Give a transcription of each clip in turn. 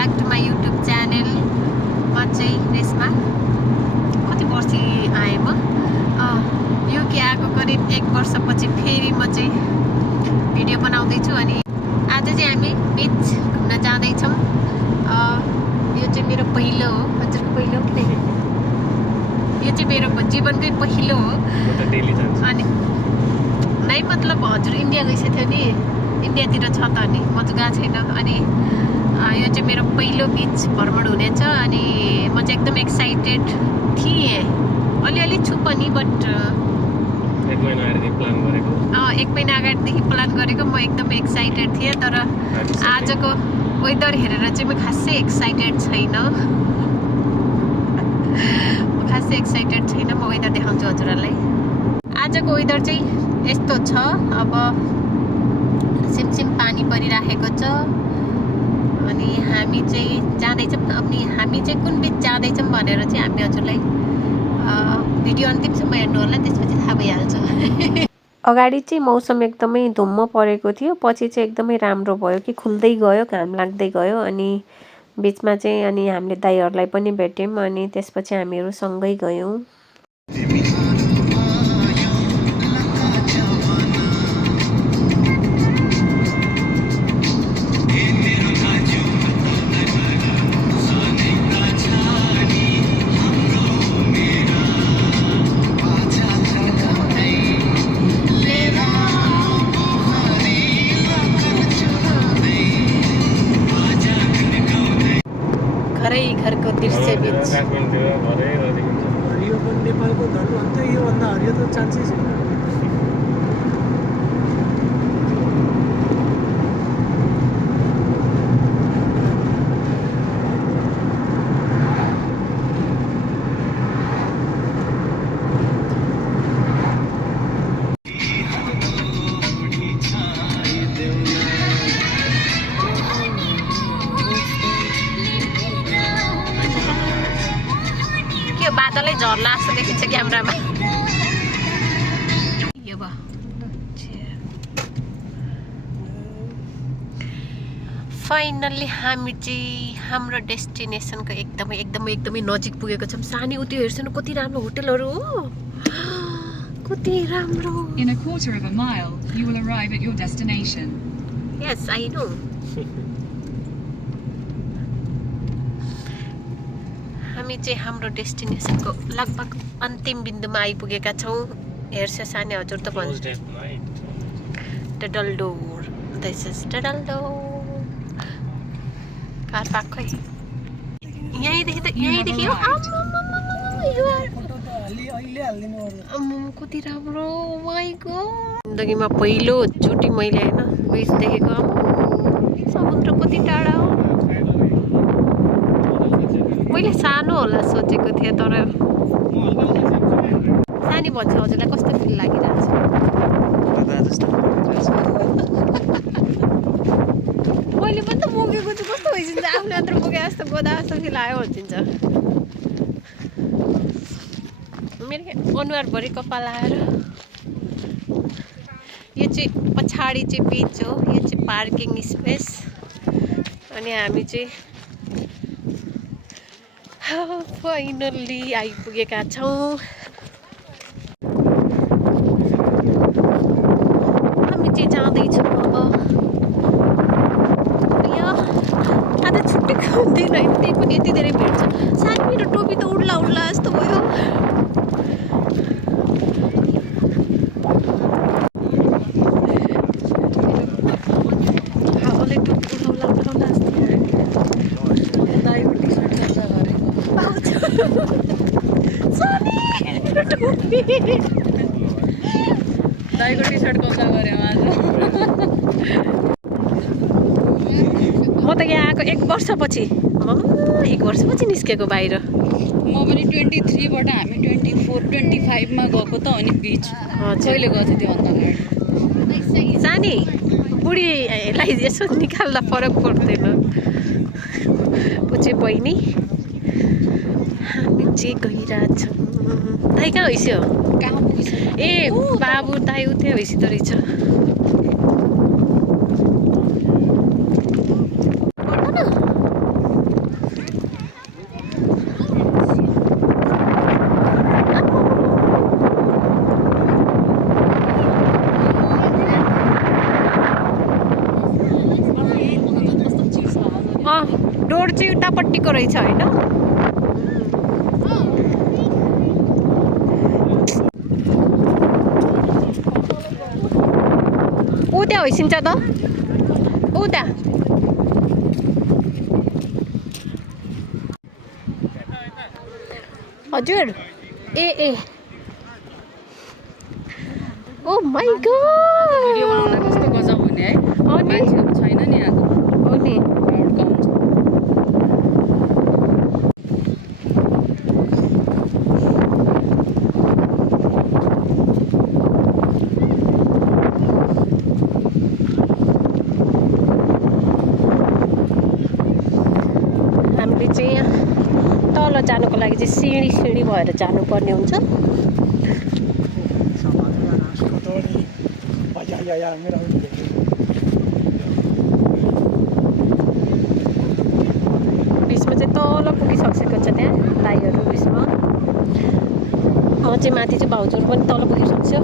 back to my YouTube channel. म चाहिँ रेस्मा कति वर्ष आएँ म युके आएको करिब 1 वर्षपछि फेरि म चाहिँ भिडियो बनाउँदैछु अनि आज चाहिँ हामी बीच घुम्न जाँदैछौँ। यो चाहिँ मेरो पहिलो हो, हजुरको पहिलो हो कि यो चाहिँ मेरो जीवनकै पहिलो हो। अनि नै मतलब हजुर इन्डिया गइसकेको थियो नि, इन्डियातिर छ त नि, म चाहिँ गएको छैन। अनि यो चाहिँ मेरो पहिलो बीच भ्रमण हुनेछ अनि म चाहिँ एकदम एक्साइटेड थिएँ। अलिअलि छु पनि बट 1 महिना अगाडिदेखि प्लान गरेको। 1 महिना अगाडिदेखि प्लान गरेको म एकदम एक्साइटेड थिएँ। तर आजको वेदर हेरेर चाहिँ म खासै एक्साइटेड छैन। म वेदर देखाउँछु हजुरहरूलाई। आजको वेदर चाहिँ यस्तो छ। अब सिमसिम पानी परिराखेको छ अनि हामी चाहिँ जाँदैछौँ। अनि हामी चाहिँ कुन बीच जाँदैछौँ भनेर चाहिँ हामी हजुरलाई भिडियो अन्तिमसम्म हेर्नु होला, त्यसपछि थाहा भइहाल्छ। अगाडि चाहिँ मौसम एकदमै धुम्म परेको थियो, पछि चाहिँ एकदमै राम्रो भयो कि खुल्दै गयो, घाम लाग्दै गयो। अनि बिचमा चाहिँ अनि हामीले दाइहरूलाई पनि भेट्यौँ अनि त्यसपछि हामीहरू सँगै गयौँ। घरको दृश्य बीच यो पनि नेपालको धर्म अन्त यो भन्दा हरियो त चान्सै छैन। बादलै झर्ला जस्तो देखिन्छ क्यामेरामा। यो भयो फाइनल्ली हामी चाहिँ हाम्रो डेस्टिनेसनको एकदमै नजिक पुगेको छौँ। सानी उ त्यो हेर्छ न कति राम्रो होटलहरू हो, कति राम्रो। In a quarter of a mile, you will arrive at your destination. Yes, I know. हामी चाहिँ हाम्रो डेस्टिनेसनको लगभग अन्तिम बिन्दुमा आइपुगेका छौँ। हेर्छ सानी हजुर त भन्छ डडलडोर, दिस इज डडलडोर। कार पार्क खै यहीँदेखि हो। कति राम्रो, माइ गॉड। जिन्दगीमा पहिलोचोटि मैले होइन उयस देखेको। समुद्र कति टाढा हो। मैले सानो होला सोचेको थिएँ, तर सानी भन्छ हजुरलाई कस्तो फिल लागिरहेको छ? मैले पनि त बोकेको छु, कस्तो भइसक्छ आफूले अन्तर बोके जस्तो गोदा जस्तो फिल आयो भनिन्छ। मेरो अनुहारभरि कपाल आएर। यो चाहिँ पछाडि चाहिँ बीच हो, यो चाहिँ पार्किङ स्पेस। अनि हामी चाहिँ फाइनल्ली आइपुगेका छौँ। हामी चाहिँ जाँदैछौँ अब। आज छुट्टीको दिन होइन, त्यही पनि यति धेरै भिड छ। सानो मेरो टोपी त उड्ला जस्तो भयो। हावाले टोपी उडाउला जस्तो। दाइको टी सर्ट कसा गऱ्यो आज? म त यहाँ आएको 1 वर्षपछि निस्केको बाहिर। म पनि 23बाट हामी 24-25मा गएको त अनि बीच कहिले गएको थियो त्योभन्दा अगाडि। सानी बुढीलाई यसो निकाल्दा फरक पर्दैन। पुचे बहिनी हामी चाहिँ गइरहेछौँ। दाइ कहाँ होइस्यो? कहाँ पुगिसक्यो? ए बाबु दाइ उतै होइसिँदो रहेछ। डोर चाहिँ उतापट्टिको रहेछ होइन ऊ त्यहाँ होइसिन्छ त ऊ त्यहाँ हजुर ए ओ माइ गॉड भिडियो बनाउन कस्तो गजब हुने है मान्छेहरू छैन नि आएको हो नि क्राउड कम छ हामीले चाहिँ यहाँ तल जानुको लागि चाहिँ सिँढी भएर जानुपर्ने हुन्छ बिचमा चाहिँ तल पुगिसकेको छ त्यहाँ दाइहरू बिचमा म चाहिँ माथि चाहिँ भाउजूहरू पनि तल पुगिसक्छु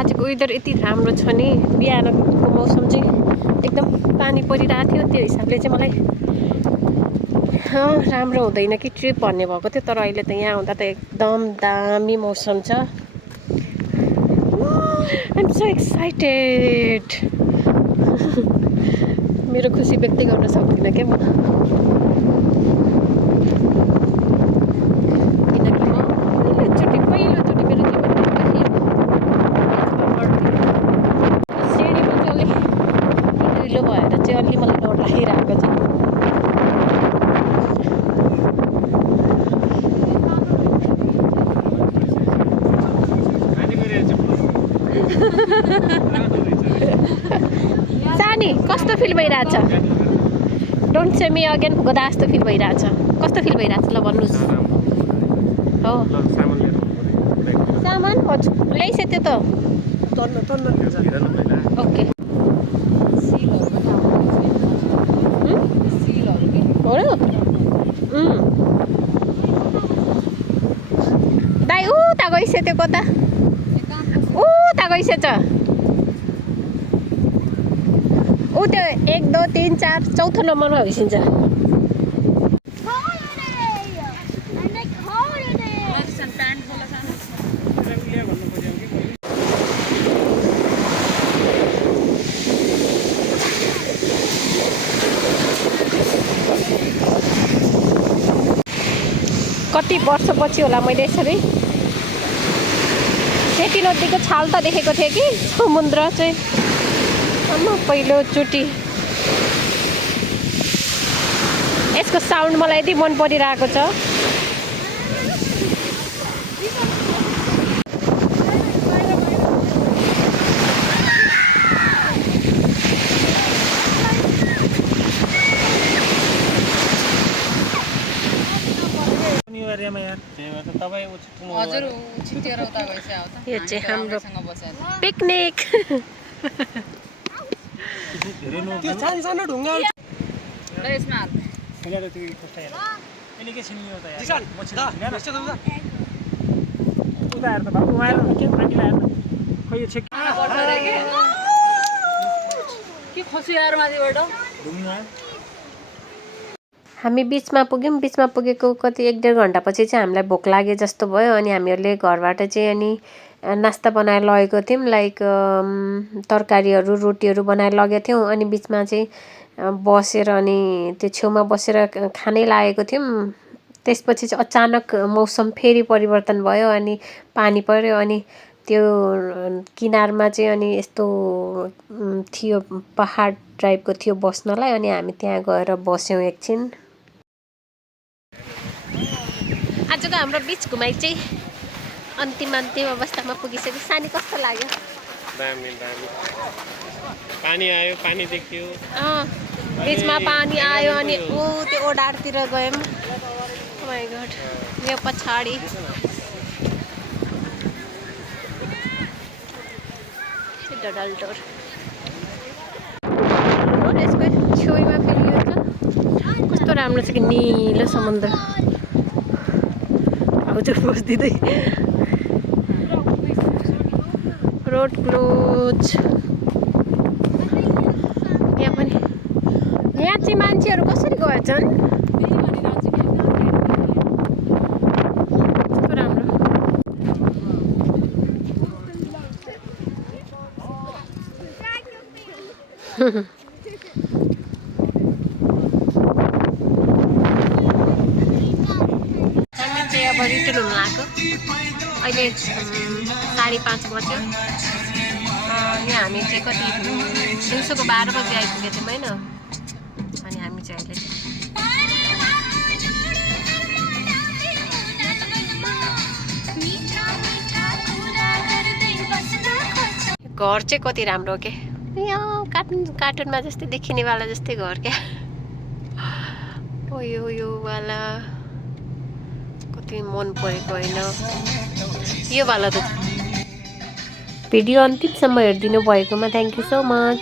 आजको वेदर यति राम्रो छ नि बिहानको मौसम चाहिँ एकदम पानी परिरहेको थियो त्यो हिसाबले चाहिँ मलाई राम्रो हुँदैन कि ट्रिप भन्ने भएको थियो तर अहिले त यहाँ आउँदा त एकदम दामी मौसम छ आइ एम सो एक्साइटेड मेरो खुसी व्यक्त गर्न सक्दिनँ क्या म किनकि म पहिलोचोटि मेरो जीवनमा सिँढीमा चाहिँ अलि ढिलो भएर चाहिँ अलि मलाई डर लागिरहेको छ सानी कस्तो फिल भइरहेछ डोन्ट से मी अगेन गदा जस्तो फिल भइरहेछ कस्तो फिल भइरहेछ ल भन्नुहोस् हो सामान हजुर ल्याइसक्यो त्यो त ओके हो र दाइ उता गइसक्यो कता उता गइसकेछ ऊ त्यो 1 2 3 4 चौथो नम्बरमा होइसिन्छ कति वर्षपछि होला मैले यसरी सेती नदीको छाल त देखेको थिएँ कि समुद्र चाहिँ पहिलोचोटि यसको साउन्ड मलाई यति मन परिरहेको छ हजुर छिटेर उता गइसक्यो यो चाहिँ हाम्रो पिकनिक त्यो सानो ढुङ्गा ल यसमा हाल के खस्यो यार माथिबाट हामी बिचमा पुगेको कति 1-1.5 घन्टापछि चाहिँ हामीलाई भोक लागे जस्तो भयो अनि हामीहरूले घरबाट चाहिँ अनि नास्ता बनाएर लगेको थियौँ लाइक तरकारीहरू रोटीहरू बनाएर लगेको थियौँ अनि बिचमा चाहिँ बसेर अनि त्यो छेउमा बसेर खानै लागेको थियौँ त्यसपछि चाहिँ अचानक मौसम फेरि परिवर्तन भयो अनि पानी पर्यो अनि त्यो किनारमा चाहिँ अनि यस्तो थियो पहाड टाइपको थियो बस्नलाई अनि हामी त्यहाँ गएर बस्यौँ एकछिन आजको हाम्रो बिच घुमाइ चाहिँ अन्तिम अवस्थामा पुगिसक्यो सानी कस्तो लाग्यो दामी पानी आयो पानी देखियो बिचमा पानी आयो अनि ऊ त्यो ओडारतिर गयौँ ओ माय गॉड यो पछाडि डडलटोर यसको छेउमा फेरि यो छ कस्तो राम्रो छ कि निलो समुद्र हजुर बस्दिँदै रोड क्लोज चाहिँ मान्छेहरू कसरी गर्छन्? कस्तो राम्रो। हामी चाहिँ अब रिटर्न हुन लाग्यो। अहिले 5:30 बज्यो। यहाँ हामी चाहिँ कति दिउँसोको 12 बजी आइपुगेको थियौँ होइन। अनि हामी चाहिँ अहिले घर चाहिँ कति राम्रो के यहाँ कार्टुनमा जस्तै देखिनेवाला जस्तै घर क्या। यो वाला कति मन परेको होइन यो वाला त। भिडियो अन्तिमसम्म हेरिदिनु भएकोमा थ्याङ्क यू सो मच।